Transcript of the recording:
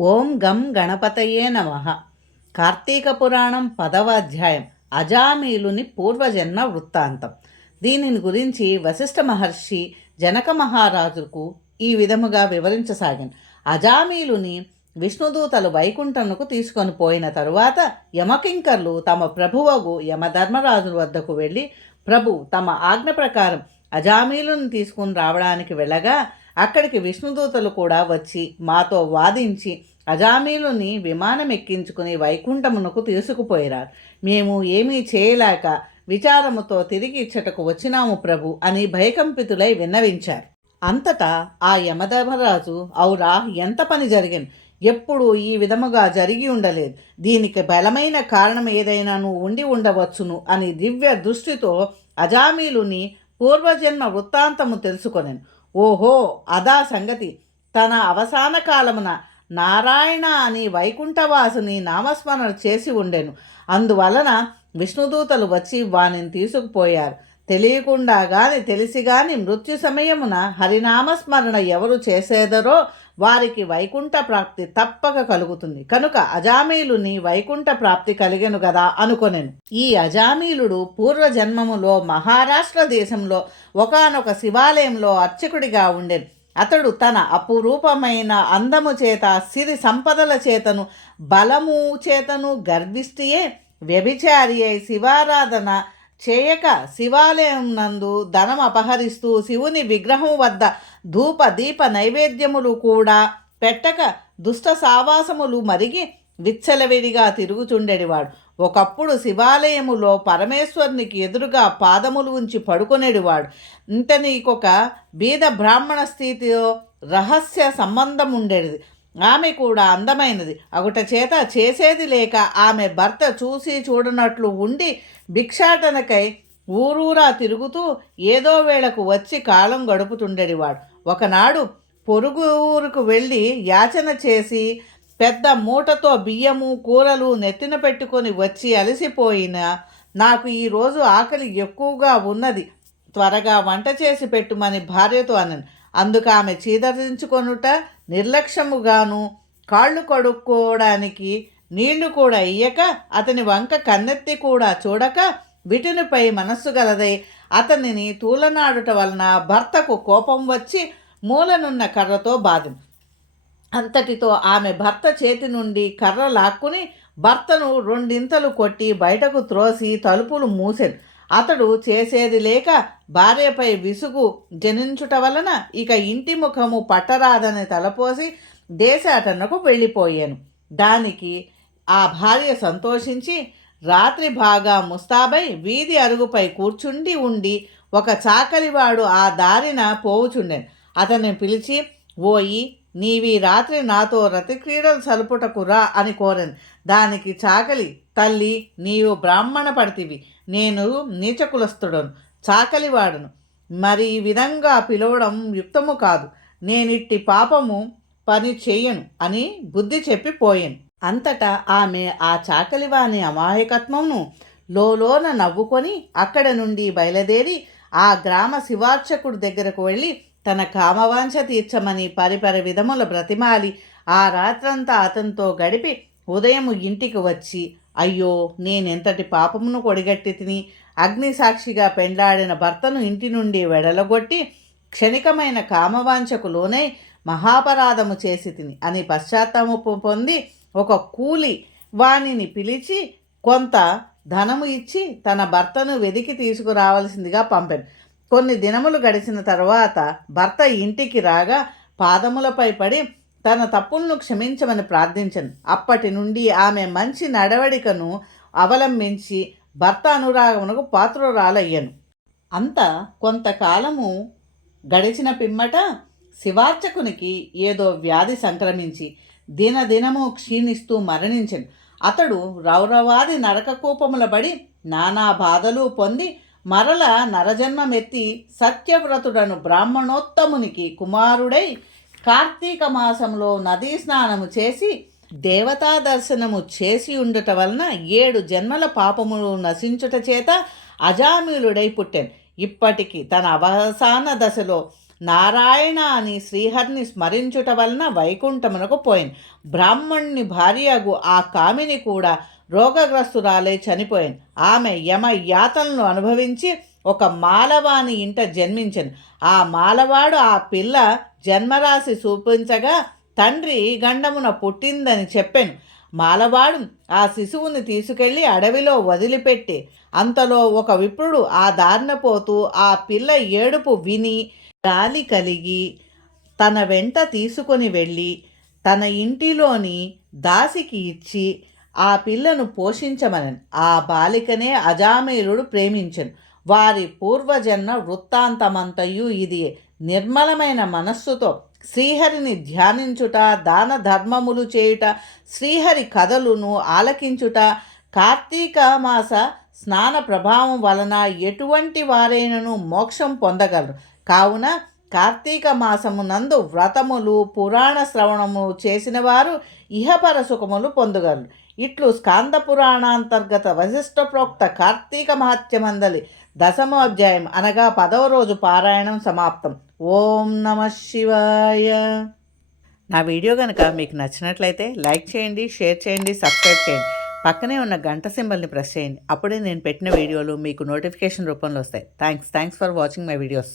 ఓం గం గణపతయే నమ. కార్తీక పురాణం పదవ అధ్యాయం అజామీలుని పూర్వజన్మ వృత్తాంతం. దీనిని గురించి వశిష్ఠ మహర్షి జనక మహారాజుకు ఈ విధముగా వివరించసాగాను. అజామీలుని విష్ణుదూతలు వైకుంఠముకు తీసుకొని పోయిన తరువాత యమకింకర్లు తమ ప్రభువగు యమధర్మరాజు వద్దకు వెళ్ళి ప్రభు తమ ఆజ్ఞ ప్రకారం అజామీలుని తీసుకుని రావడానికి వెళ్ళగా అక్కడికి విష్ణుదూతలు కూడా వచ్చి మాతో వాదించి అజామీలుని విమానం ఎక్కించుకుని వైకుంఠమునకు తీసుకుపోయినారు. మేము ఏమీ చేయలేక విచారముతో తిరిగి ఇచ్చటకు వచ్చినాము ప్రభు అని భయకంపితులై విన్నవించారు. అంతటా ఆ యమధర్మరాజు ఔరా ఎంత పని జరిగింది ఎప్పుడూ ఈ విధముగా జరిగి ఉండలేదు. దీనికి బలమైన కారణం ఏదైనాను ఉండి ఉండవచ్చును అని దివ్య దృష్టితో అజామీలుని పూర్వజన్మ వృత్తాంతము తెలుసుకొనెను. ఓహో అదా సంగతి. తన అవసాన కాలమున నారాయణ అని వైకుంఠవాసుని నామస్మరణ చేసి ఉండెను. అందువలన విష్ణుదూతలు వచ్చి వానిని తీసుకుపోయారు. తెలియకుండా గాని తెలిసి గాని మృత్యు సమయమున హరినామస్మరణ ఎవరు చేసేదరో వారికి వైకుంఠ ప్రాప్తి తప్పక కలుగుతుంది. కనుక అజామీలుని వైకుంఠ ప్రాప్తి కలిగెను కదా అనుకొనెను. ఈ అజామీలుడు పూర్వజన్మములో మహారాష్ట్ర దేశంలో ఒకానొక శివాలయంలో అర్చకుడిగా ఉండెను. అతడు తన అపురూపమైన అందము చేత సిరి సంపదల చేతను బలము చేతను గర్విష్టియే వ్యభిచారి అయి శివారాధన చేయక శివాలయం నందు ధనం అపహరిస్తూ శివుని విగ్రహం వద్ద ధూప దీప నైవేద్యములు కూడా పెట్టక దుష్ట సావాసములు మరిగి విచ్చలవిడిగా తిరుగుచుండెడివాడు. ఒకప్పుడు శివాలయములో పరమేశ్వరునికి ఎదురుగా పాదములు ఉంచి పడుకొనేడివాడు. ఇంత నీకొక బీద బ్రాహ్మణ స్థితిలో రహస్య సంబంధం ఉండేది ఆమె కూడా అందమైనది. ఒకట చేత చేసేది లేక ఆమె భర్త చూసి చూడనట్లు ఉండి భిక్షాటనకై ఊరూరా తిరుగుతూ ఏదో వేళకు వచ్చి కాలం గడుపుతుండేవాడు ఒకనాడు పొరుగు ఊరుకు వెళ్ళి యాచన చేసి పెద్ద మూటతో బియ్యము కూరలు నెత్తిన పెట్టుకొని వచ్చి అలసిపోయిన నాకు ఈరోజు ఆకలి ఎక్కువగా ఉన్నది. త్వరగా వంట చేసి పెట్టుమని భార్యతో అన్నాను అందుకు ఆమె చీదరించుకొనుట నిర్లక్ష్యముగాను కాళ్ళు కడుక్కోవడానికి నీళ్ళు కూడా ఇయ్యక అతని వంక కన్నెత్తి కూడా చూడక విటునిపై మనస్సు గలదై. అతనిని తూలనాడుట వలన భర్తకు కోపం వచ్చి మూలనున్న కర్రతో బాధం. అంతటితో ఆమె భర్త చేతి నుండి కర్ర లాక్కుని భర్తను రెండింతలు కొట్టి బయటకు త్రోసి తలుపులు మూసెను అతడు చేసేది లేక భార్యపై విసుగు జనించుట వలన ఇక ఇంటి ముఖము పట్టరాదని తలపోసి దేశాటనకు వెళ్ళిపోయాను. దానికి ఆ భార్య సంతోషించి రాత్రి బాగా ముస్తాబై వీధి అరుగుపై కూర్చుండి ఉండి ఒక చాకలివాడు ఆ దారిన పోవుచుండెను. అతన్ని పిలిచి ఓయి నీవి రాత్రి నాతో రతిక్రీడలు సలుపుటకు రా అని కోరాను. దానికి చాకలి తల్లి నీవు బ్రాహ్మణ పడితివి నేను నీచకులస్తుడను చాకలివాడను. మరి ఈ విధంగా పిలవడం యుక్తము కాదు. నేనిట్టి పాపము పని చేయను అని బుద్ధి చెప్పి పోయాను. అంతటా ఆమె ఆ చాకలివాని అమాయకత్వమును లోలోన నవ్వుకొని అక్కడ నుండి బయలుదేరి ఆ గ్రామ శివార్చకుడి దగ్గరకు వెళ్ళి తన కామవాంఛ తీర్చమని పరిపర విధముల బ్రతిమాలి. ఆ రాత్రంతా అతనితో గడిపి ఉదయము ఇంటికి వచ్చి అయ్యో నేనెంతటి పాపమును కొడిగట్టి తిని అగ్నిసాక్షిగా పెండ్లాడిన భర్తను ఇంటి నుండి వెడలగొట్టి క్షణికమైన కామవాంఛకు లోనై మహాపరాధము చేసి తిని అని పశ్చాత్తాపము పొంది ఒక కూలి వాణిని పిలిచి కొంత ధనము ఇచ్చి తన భర్తను వెదికి తీసుకురావలసిందిగా పంపాను. కొన్ని దినములు గడిచిన తర్వాత భర్త ఇంటికి రాగా పాదములపై పడి తన తప్పులను క్షమించమని ప్రార్థించను. అప్పటి నుండి ఆమె మంచి నడవడికను అవలంబించి భర్త అనురాగమునకు పాత్రురాలయ్యను. అంత కొంతకాలము గడిచిన పిమ్మట శివార్చకునికి ఏదో వ్యాధి సంక్రమించి దినదినము క్షీణిస్తూ మరణించను. అతడు రౌరవాది నరకకూపములబడి నానా బాధలు పొంది మరల నరజన్మమెత్తి సత్యవ్రతుడను బ్రాహ్మణోత్తమునికి కుమారుడై కార్తీక మాసంలో నదీ స్నానము చేసి దేవతా దర్శనము చేసి ఉండుట వలన ఏడు జన్మల పాపములు నశించుట చేత అజామీలుడై పుట్టాను. ఇప్పటికీ తన అవసాన దశలో నారాయణ అని శ్రీహరిని స్మరించుట వలన వైకుంఠమునకు పోయింది బ్రాహ్మణుని భార్యగు ఆ కామిని కూడా రోగగ్రస్తురాలై చనిపోయింది ఆమె యమ యాతలను అనుభవించి ఒక మాలవాని ఇంట జన్మించింది ఆ మాలవాడు ఆ పిల్ల జన్మరాశి చూపించగా తండ్రి గండమున పుట్టిందని చెప్పాను. మాలవాడు ఆ శిశువుని తీసుకెళ్ళి అడవిలో వదిలిపెట్టి అంతలో ఒక విప్రుడు ఆ దారిన పోతూ ఆ పిల్ల ఏడుపు విని గాలి కలిగి తన వెంట తీసుకొని వెళ్ళి తన ఇంటిలోని దాసికి ఇచ్చి ఆ పిల్లను పోషించమనని. ఆ బాలికనే అజామీలుడు ప్రేమించను. వారి పూర్వజన్మ వృత్తాంతమంతయు ఇది నిర్మలమైన మనస్సుతో శ్రీహరిని ధ్యానించుట దాన ధర్మములు చేయుట శ్రీహరి కథలును ఆలకించుట కార్తీక మాస స్నాన ప్రభావం వలన ఎటువంటి వారైనను మోక్షం పొందగలరు. కావున కార్తీక మాసమునందు వ్రతములు పురాణ శ్రవణము చేసిన వారు ఇహపర సుఖములు పొందగలరు. ఇట్లు స్కాంద పురాణాంతర్గత వశిష్ఠ ప్రోక్త కార్తీక మహత్యమందలి దశమ అధ్యాయం అనగా పదవ రోజు పారాయణం సమాప్తం. ఓం నమ శివాయ. నా వీడియో కనుక మీకు నచ్చినట్లయితే లైక్ చేయండి షేర్ చేయండి సబ్స్క్రైబ్ చేయండి. పక్కనే ఉన్న గంట సింబల్ని ప్రెస్ చేయండి. అప్పుడే నేను పెట్టిన వీడియోలు మీకు నోటిఫికేషన్ రూపంలో వస్తాయి. Thanks. Thanks for watching my videos.